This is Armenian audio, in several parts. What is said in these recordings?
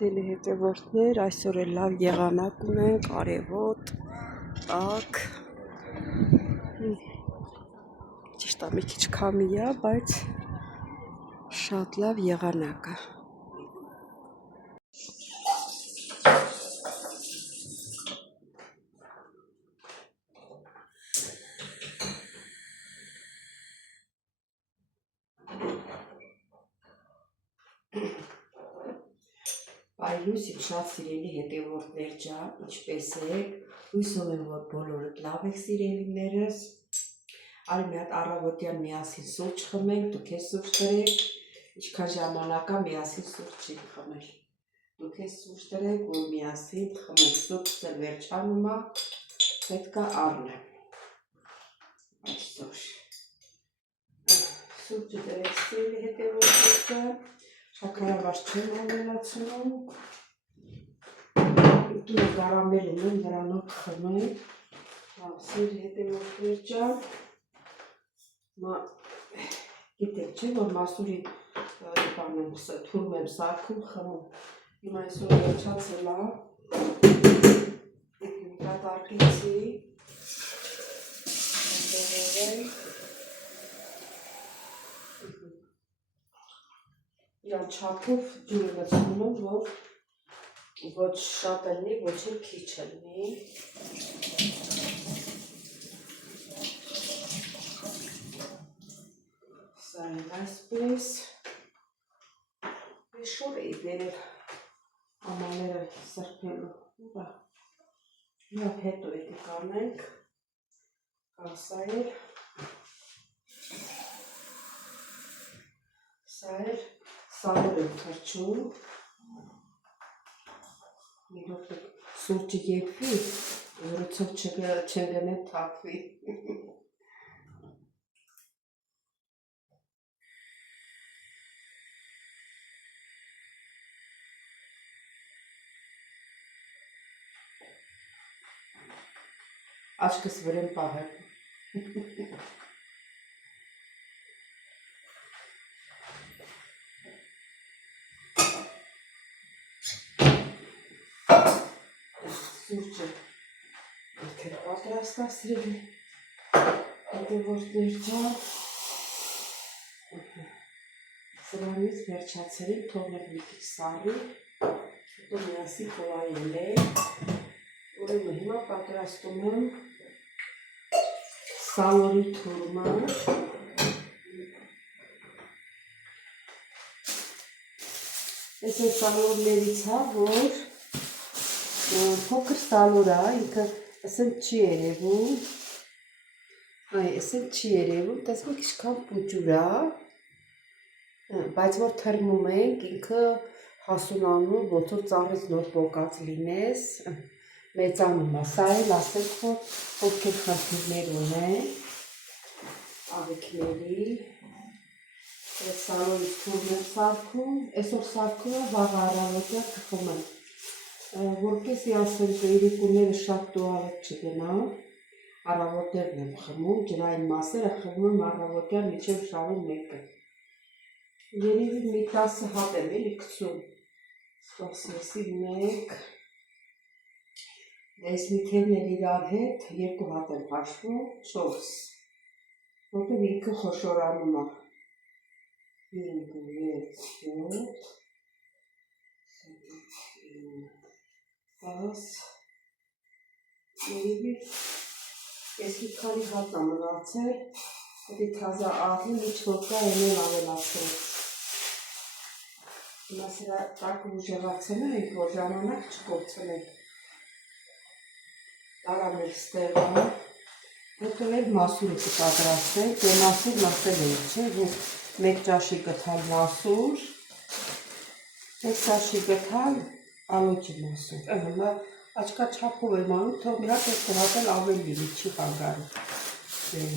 Սիրելի հետևորդներ, այսօր էլ լավ եղանակ ունենք, արևոտ, տաք, ճիշտ է մի քիչ քամի է, բայց շատ լավ եղանակ է։ Այլուս իմ շատ սիրելի հետևորդներ ջան, ինչպես եք, հույսով եմ, որ բոլորդ լավ եք սիրելիներս, արի մի հատ առավոտյան միասին սուրճ խմենք, դուք ես սուրճ դրեք, ինչքան ժամանակ է միասին սուրճ չի խմել, դուք ես սուրճ դրեք, որ միասին խմենք, սուրճը էլ վերջանում է, պետք է առնեմ, այսօր, սուրճը դրեք սիրելի հետևորդներ ջան, շաքարավազ չեմ ավելացնում, դու կարամել ունեմ, նրանով խմենք, սիրելի հետևորդներ ջան, գիտեք չէ, որ մասուրի թուրմ եմ սարքում խմում, հիմա այսօր վերջացել է, դատարկեցի, իրան չափով ջուրը լցնում եմ, որ ոչ շատ ելնի, ոչ էլ քիչ ելնի, սա էլ այսպես, շոր էի բերել ամաները սրբելու, լավ հետո էդի կանենք, սա էլ սալոր եմ թրջում, մի րոպե սուրճը եփվի, զրուցով չգնեմ թափվի։ Աչքս վրա եմ պահել։ Սուրճը ինքն պատրաստ է սիրելի հետևորդներ ջան, սրանից վերջացել եմ, թողնեմ մի քիչ սառի, հետո միասին խոհարել եմ, ուրեմն հիմա պատրաստում եմ սալորի թուրմը, այս այն սալորներից է, որ փոքր սալոր է, ինքը ասեն չի երևում, չի երևում, տեսնեք ինչքան պուճուր է, բայց որ թրմում ենք, ինքը հասունանում, ոնց որ ծառից նոր պոկած լինես, մեծանում է, սա էլ ասենք, որ ովքեր խնդիրներ ունեն, աղիքների, այս սալորից թուրմ եմ սարքում, այսօր սարքում է, վաղ առավոտյան կխմեմ, որպեսզի ասենք երեկոները շատ տուալետ չգնամ, առավոտներն եմ խմում, ջրային մասերը խմում եմ առավոտյան մինչև շաբաթ 1-ը։ Երևի մի 10 հատ եմ էլի գցում, սպասեցի 1, այս միթերներ իրար հետ 2 հատ եմ հաշվում, 4, որտեղ ինքը խոշորանում է, 5, 6, 7, 10, երևի, ես մի քանի հատ եմ մնացել, հետի թազա աղին ինչ որ կա էնել ավելացել։ Հիմա սրա տակը ուժեղացել ենք, որ ժամանակ չկորցնենք։ Տարամ էլ ստեղը, հետո էլ մասուրը կպատրաստենք, դե մասուրն ասել ենք, չէ, որ 1 ճաշի գթալ մասուր, 1 ճաշի գթալ ալոճի մասուր, հիմա աչկա չափով եմ անում, թող մի հատ 2 հատ էլ ավելի լինի, չի խանգարում։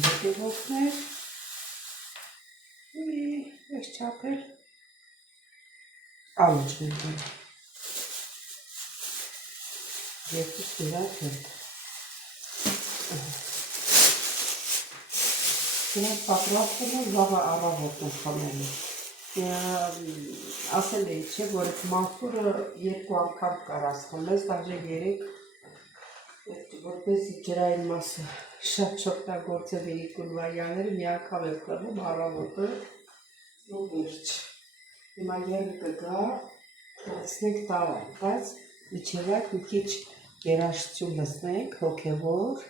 Հետևորդներ, այս չափել ալոճ մեկն, 2 սուրատ հետ։ Սրանք պատրաստում եմ վաղը առավոտն խմելու։ ասել էի, չէ, որ այդ մաքուրը երկու անգամ կարաս խմես, դաժե երեք, որպես ջրային մասը շատ չօգտագործել էի կուլվարյաները, մի անգամ եմ խմում առավոտը ու վերջ։ Հիմա ելքը գա, լցնենք տավան, բայց իջև այդ մի քիչ երաժշտություն լսնենք, հոգևոր։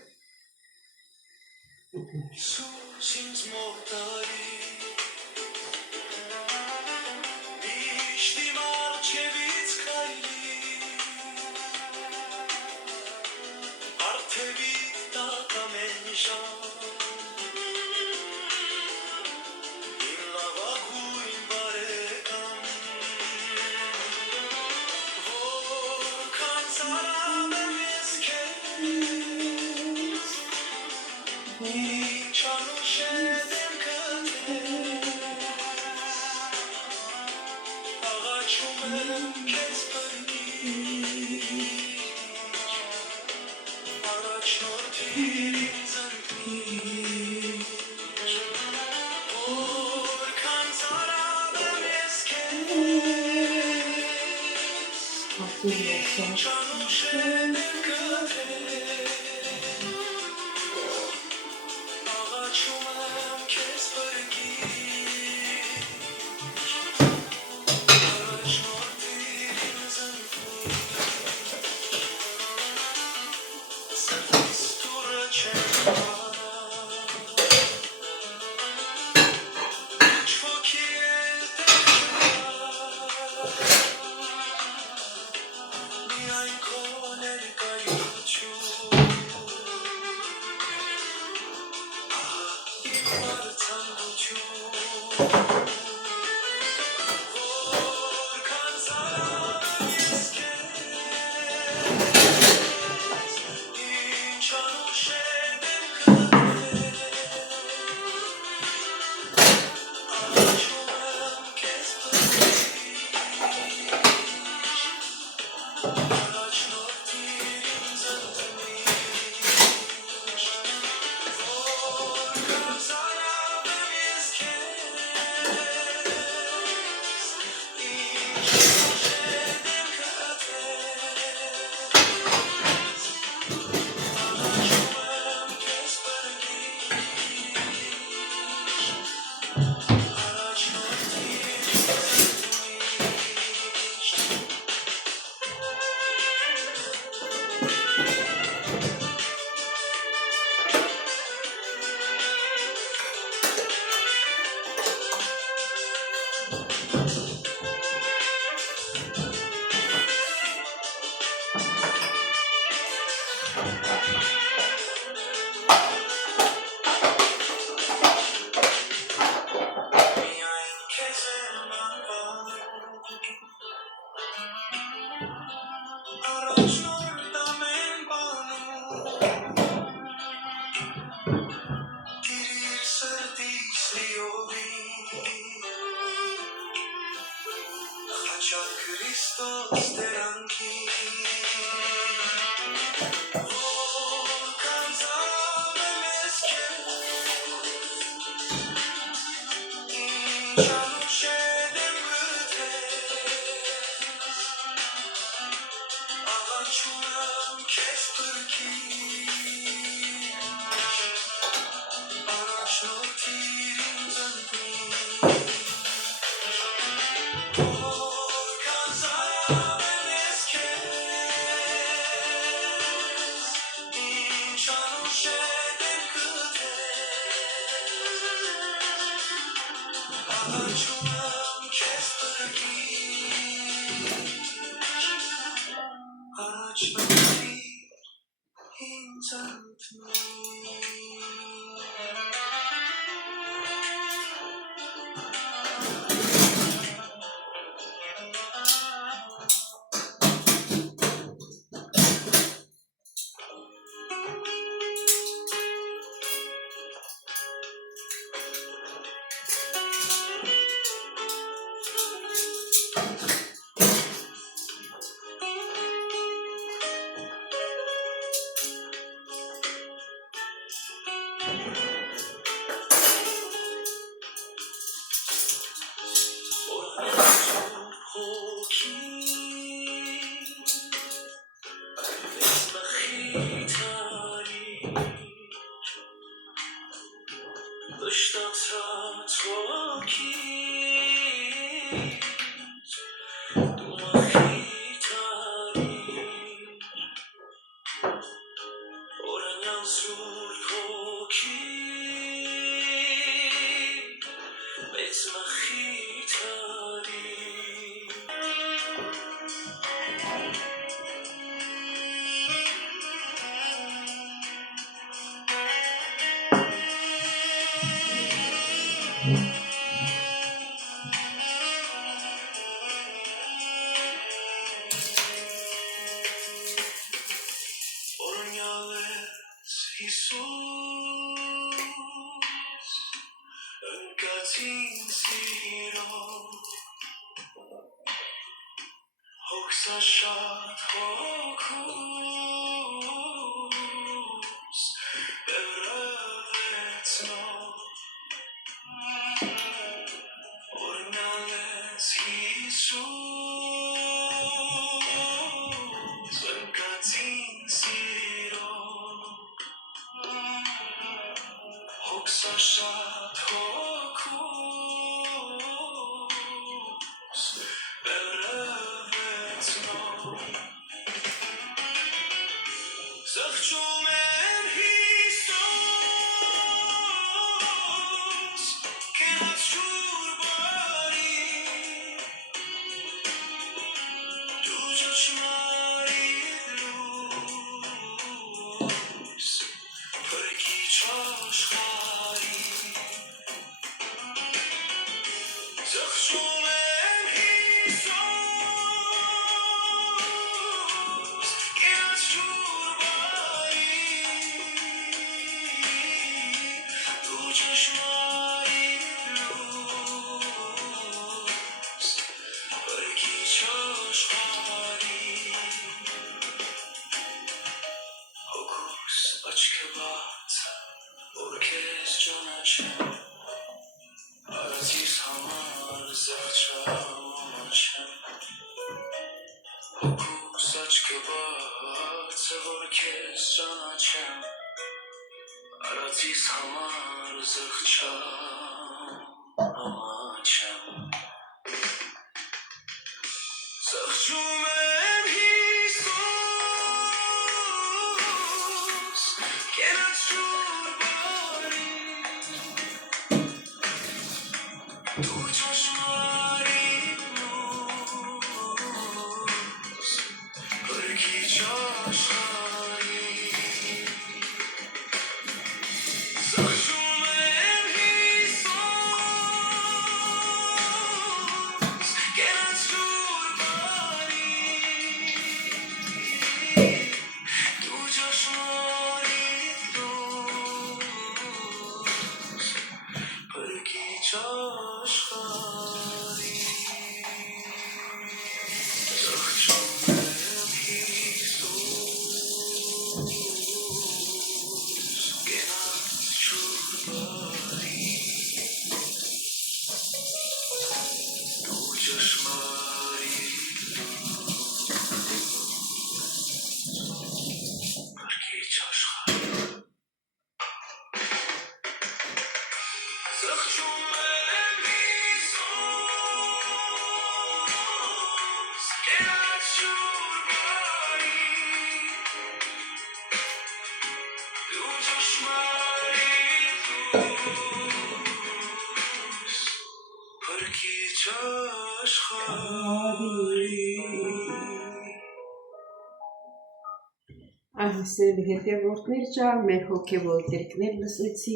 Սիրելի հետևորդներ ջան, մեր հոգևոր երգներ լսեցի,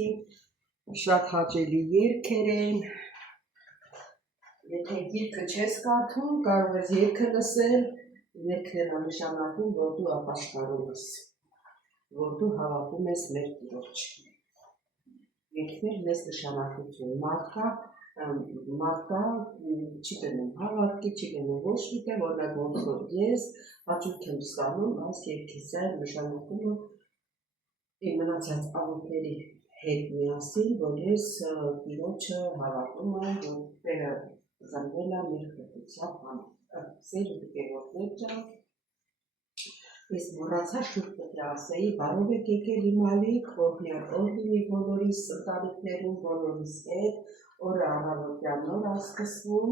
շատ հաճելի երգեր են։ Եթե գիրքը չես կարդում, կարող ես երգը լսել, երգն է նշանակում, որ դու ապաշխարում ես, որ դու հավատում ես մեր Տիրոջ։ Երգներ մեծ նշանակություն, մարդկա չի դնում հավատքի, չի դնում ոչ միտեղ, օրինակ ոնց որ ես հաճույք եմ ստանում այս երգից, սա նշանակում է իմ մնացած աղոթների հետ միասին, որ ես Տիրոջը հավատում եմ, որ Տերը զանգվել է մեր խրտության համար։ Սիրելի հետևորդներ ջան, ես մոռացա շուտ պետք է ասեի, բարով եք եկել իմ ալիք, օրհնյալ օր լինի բոլորիս ընտանիքներում, բոլորիս հետ, օրը առավոտյան նոր է սկսվում,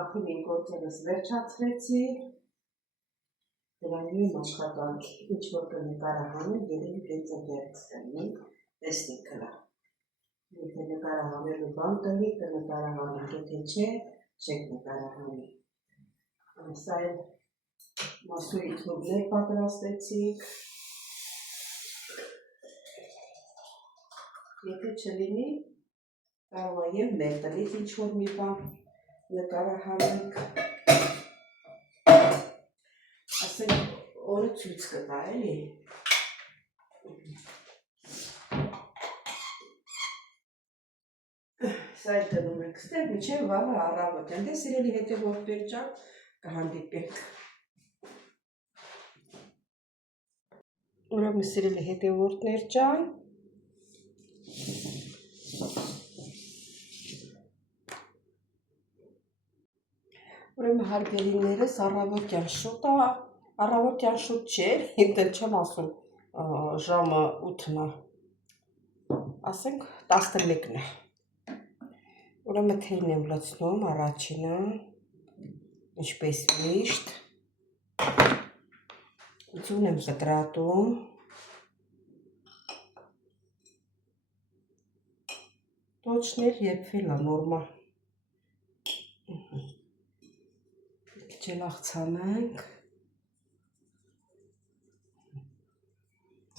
արդեն իմ գործերս վերջացրեցի, դրանի իմ աշխատանք, ինչ որ կնկարահանել, երևի հենց ընդերց կլինի, տեսնենք հլա։ Եթե նկարահանելու բան կլինի, կնկարահանենք, եթե չէ, չեք նկարահանի։ Սա էլ մասուրի թուրներ պատրաստեցիք։ Եթե չլինի, Կարող եմ մեր տնից ինչ-որ մի բան նկարահանենք, ասենք օրը ցույց կտա, էլի։ Սա էլ տնում ենք ստեղ, մինչև վաղը առավոտ, ընդ է սիրելի հետևորդներ ջան, կհանդիպենք։ Ուրեմն սիրելի հետևորդներ ջան, ուրեմն հարգելիներս առավոտյան շուտ է, առավոտյան շուտ չէ, ինտել չեմ ասում ժամը 8-ն է, ասենք 11-ն է։ Ուրեմն թեյն եմ լցնում առաջինը, ինչպես միշտ, ձուն եմ կտրատում, տոճներ եփվել է նորմալ, քիչ էլ աղցանենք,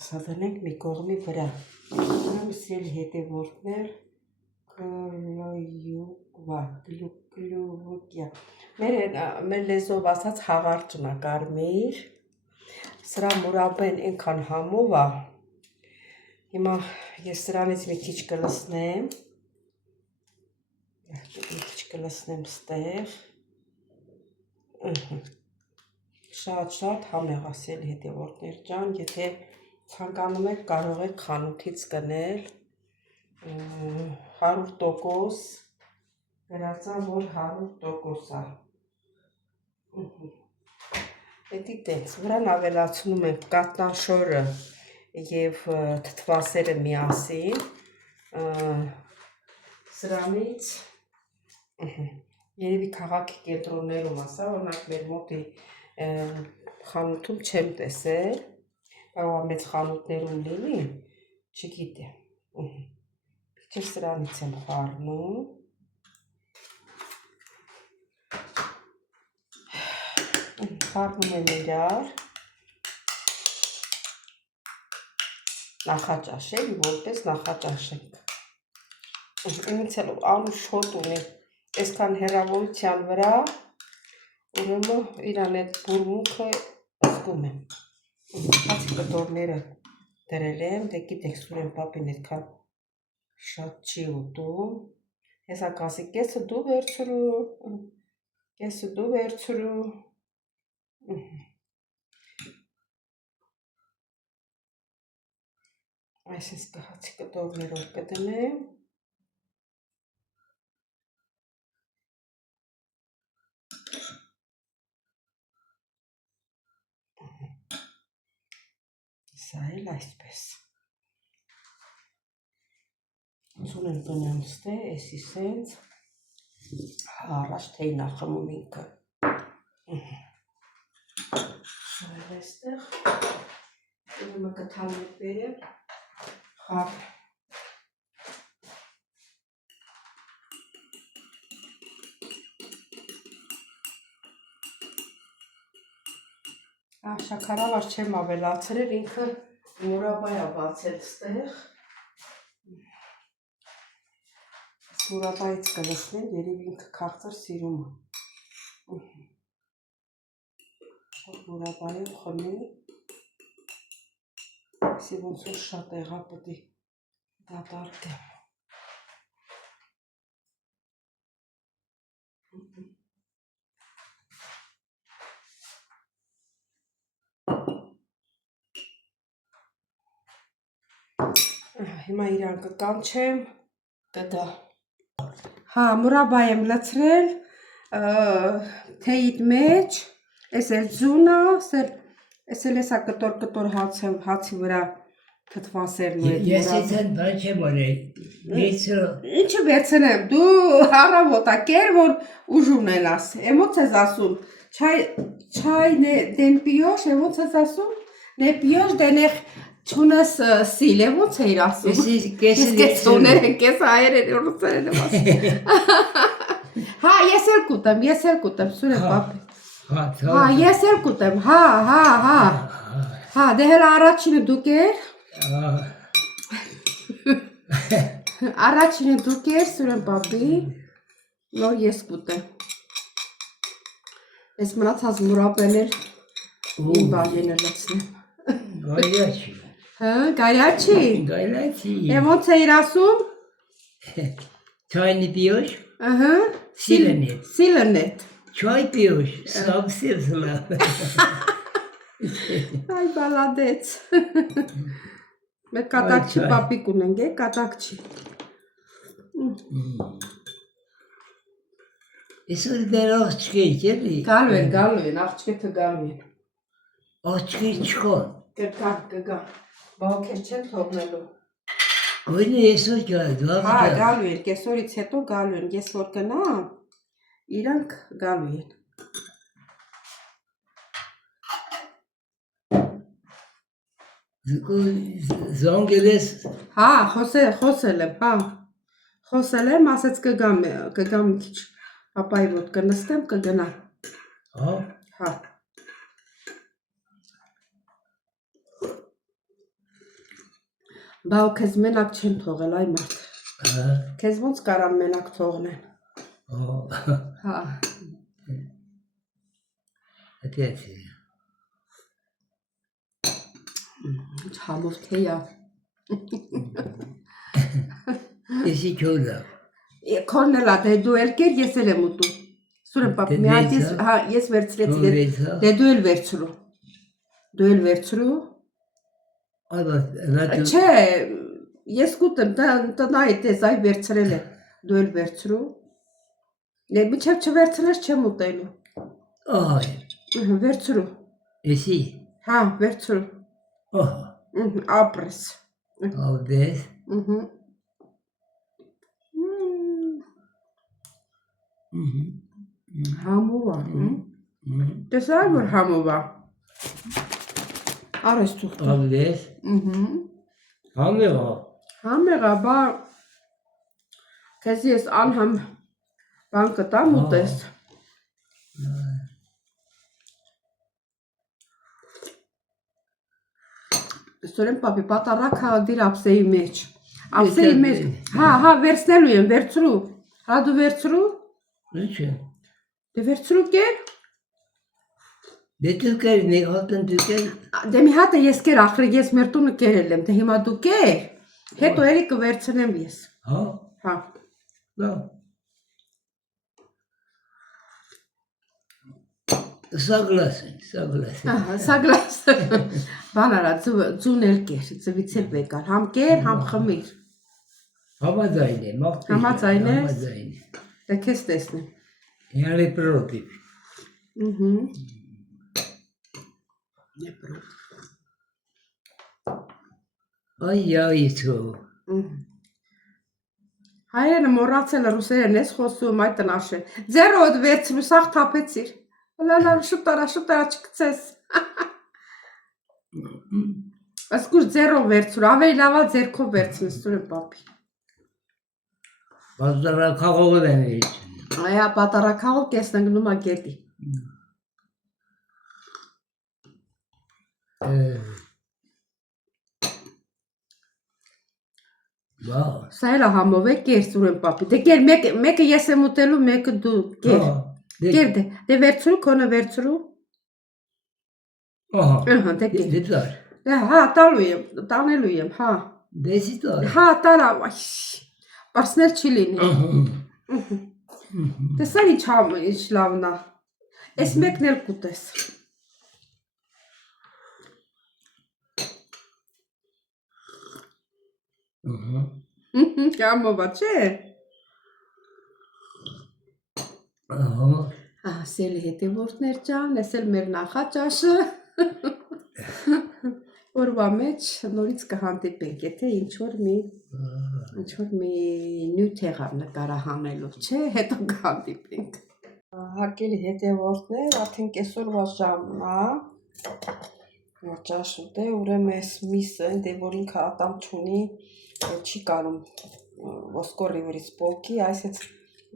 սա դնենք մի կողմի վրա, ուրեմն սիրելի հետևորդներ, գլյուկյա, մեր լեզով ասած հաղարջն է կարմիր, սրա մուրաբեն ինքան համով է, հիմա ես սրանից մի քիչ կլցնեմ, ստեղ, շատ համեղ ասել հետևորդներ ջան, եթե ցանկանում եք կարող եք խանութից գնել, 100% գրածան, որ 100% է, Էդի տենց, վրան ավելացնում ենք կատնաշորը և թթվասերը միասին, սրանից երևի քաղաքի կենտրոններում ասա, օրինակ մեր մոտի խանութում չեմ տեսել, կարող է մեծ խանութներում լինի, չգիտեմ, քիչ սրանից եմ խառնում, խառնում եմ իրար, նախաճաշ էլի, որպես նախաճաշ ենք, ինձ էլ անուշ հոտ ունի, այսքան հեռավորության վրա, ուրեմն իրան այդ բուրմունքը զգում եմ, հացի կտորները դրել եմ, դե գիտեք Սուրեն պապին այդքան շատ չի ուտում, հեսա կասի կեսը դու վերցրու, այսպես հացի կտորներով կդնեմ, սա էլ այսպես, ձուն եմ բնեմ ստե, էսի սենց, առաջ թեյն ախմում ինքը, սա էլ այստեղ, ուրեմն կթալներ բերեմ, խաղ, շաքարավազ չեմ ավելացրել, ինքը մուրաբա է բացել ստեղ, մուրաբայից կլցնեմ, երևի ինքը քաղցր սիրում է, մուրաբայով խմի, Սի ոնց որ շատ եղա պտի դատարկեմ, հիմա իրան կկանչեմ, կդա, հա, մուրաբա եմ լցրել, թեյիդ մեջ, ես էլ ձունա, ես էլ եսա կտոր հացի վրա թթվասերն ու Ես եթեն բան չեմ օրել, ինչը վերցնեմ, դու առավոտա կեր, որ ուժ ունենաս, ոնց ես ասում, չայ դեն պիոշ, ոնց ես ասում, դե պիոշ դենեղ չունես սիլ, ոնց էիր ասում, ես կեսոներ են, կես հայեր են, ռուսեր են եմ ասում, հա, ես էլ կուտեմ, Սուրեն պապի, հա, ես էլ կուտեմ, հա, դե հել առաջինը դուք էր, Առաջինը դուք ես Սուրեն պապի, նոր ես կուտեմ։ Ես մնացած մուրապեներ իմ բաժինը լցնեմ։ Գայլաչի։ Հա, գայլաչի։ Գայլաչի։ Ոնց էիր ասում։ Чайный пьешь? Ահա։ Սիլենետ։ Սիլենետ։ Чай пьешь? Совсем. Այ բալադեց։ Մեր կատակչի պապիկ ունենք, կատակչի։ Այսօր դեր աղջկի էլի։ Գալու են, աղջիկը գալու են։ Աղջկի չկան։ Կգա։ Բաղքեր չեն թողնելու։ Գույնը այսօր գալու։ Հա, գալու են, կեսօրից հետո գալու են, ես որ գնամ, իրանք գալու են։ Զանգել ես։ Հա, խոսել եմ, հա։ Խոսել եմ, ասեց կգամ մի քիչ պապայի մոտ կնստեմ, կգնա։ Հա։ Հա։ Բա քեզ մենակ չեն թողել, այ մարդ։ Հա։ Քեզ ոնց կարամ մենակ թողնեն։ Հա։ Опять. Համով թեյա։ Եսի քյոլա։ Քորնելա, դու էլ կեր, ես էլ եմ ուտում։ Սուրեն պապ, մի հատ ես վերցրեցի, դու էլ վերցրու։ Դու էլ վերցրու։ Չէ, ես կուտեմ, տնայի տես, այ վերցրել է, դու էլ վերցրու։ Միջև չվերցրես չեմ ուտելու։ Այ։ Վերցրու։ Եսի։ Հա, վերցրու։ Ապրես։ Ալդես։ Համով է։ Տեսա՞ որ համով է։ Արես թուղթը։ Ալդես։ Համեղա։ Համեղա, բա քեզ ես անհամ բան կտամ ուտես։ Սուրեն պապի պատարակ հա դիր ապսեի մեջ։ Ապսեի մեջ։ Հա, վերցնելու եմ, վերցրու։ Հա դու վերցրու։ Ինչ է։ Դե վերցրու կեր։ Դե դու կեր, հատն դու կեր։ Դե մի հատը ես կեր, ախր ես մեր տունը կերել եմ, դե հիմա դու կեր։ Հետո էլի կվերցնեմ ես։ Հա։ Հա։ Լավ։ Согласен. Ահա, սագլաս։ Բան արա, ձուն էլ կեր, ձվից էլ բեկար, համ կեր, համ խմիր։ Համաձայն է, մաղթի։ Համաձայն ես։ Համաձայն է։ Դե քեզ տեսնեմ։ Я не против. Не против։ Այ ցո։ Հայերենը մոռացել է ռուսերեն ես խոսում այդ տնաշեն։ Ձերոդ վերցրու, սաղ թափեցիր։ Լալա շուտ արա չգցես։ Ասկուր ձերով վերցրու, ավելի լավ է ձերքով վերցնես Սուրեն պապի։ Բազարակաղով եմ իջ։ Այա պատարակաղով կեսն ընկնում է գետի։ Վաղ։ Սա էլ համով է կեր Սուրեն պապի։ Դե կեր, մեկը ես եմ ուտելու, մեկը դու կեր։ Կեր դե վերցրու, քոնը վերցրու։ Ահա։ Ահա, դե կեր։ Դե Հա, տանելու եմ, հա։ դեսի տար։ Հա, տարա, պարսներ չի լինի։ Տեսար ինչ լավն է։ Ես մեկն էլ կուտես։ Համովա, չէ։ Ասել հետևորդներ ջան, ես էլ մեր նախաճաշը։ Օրվա մեջ նորից կհանդիպենք, եթե ինչ-որ մի նյութ եղավ նկարահանելու, չէ, հետո կհանդիպենք։ Հարգելի հետևորդներ, արդեն կեսօրվա ժամն է, որ ճաշ ուտե, ուրեմն այս միսը, դե որ ինքը ատամ չունի, չի կարում ոսկոր իվրից պոկի, այսից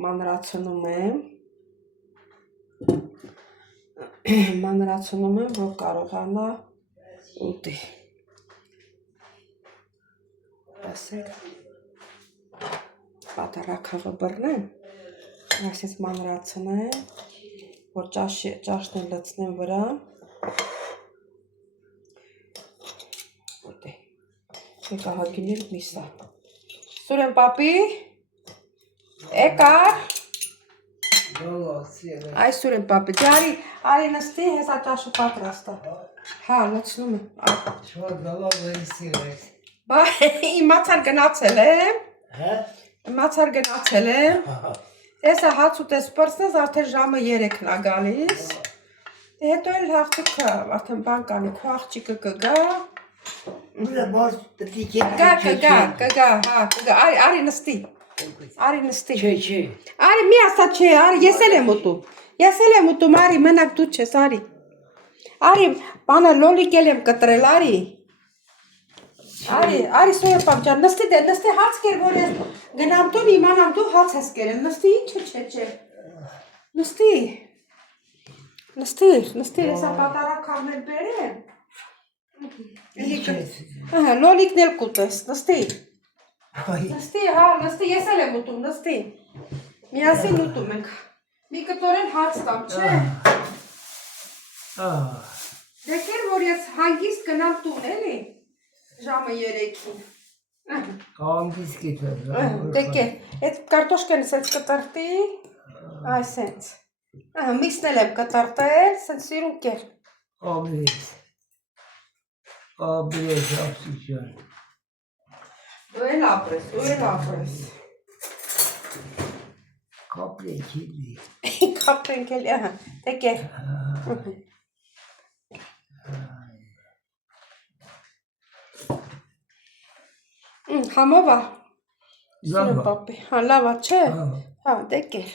մանրացնում եմ, որ կարողանա ուտի։ Ասեք։ Պատառակավը բռնեմ, այսպես մանրացնեմ, որ ճաշն լցնեմ վրա։ Եկա հագինել միսա։ Սուրեն պապի, եկար։ Այ Սուրեն պապի, արի նստի, հեսա ճաշը պատրաստ է։ Հա, լցնում եմ։ Իմացար գնացել եմ։ Իմացար գնացել եմ։ Հեսա հաց ուտես պրսնես, արդեն ժամը 3-ն է գալիս։ Հետո էլ հաղթուքը, արդեն բան կանի, քո աղջիկը կգա։ Կգա, արի նստի, արի մի ասա չէ, արի ես էլ եմ ուտում, արի մենակ դու չես, արի, բանը լոլիկ էլ եմ կտրել, արի Սուրեն ջան, նստի հաց կեր, որ ես գնամ տուն, իմանամ դու հաց ես կերել, նստի, ինչը չէ, նստի, հեսա պատառակավն էլ բերեմ, լոլիկն էլ կուտես, նստի, ես էլ եմ ուտում, նստի, միասին ուտում ենք, մի կտորեն հաց տամ, չէ, դեկեր, որ ես հանգիստ գնամ տուն, էլի, ժամը 3-ին, դեկեր, այդ կարտոշկեն սենց կտրտի, այս սենց, միսն էլ եմ կտրտել, սենց սիրուն կեր, Դու էլ ապրես, կապրենք էլի, դեկեր, համով է, Սուրեն պապի, լավ է, չէ, դեկեր,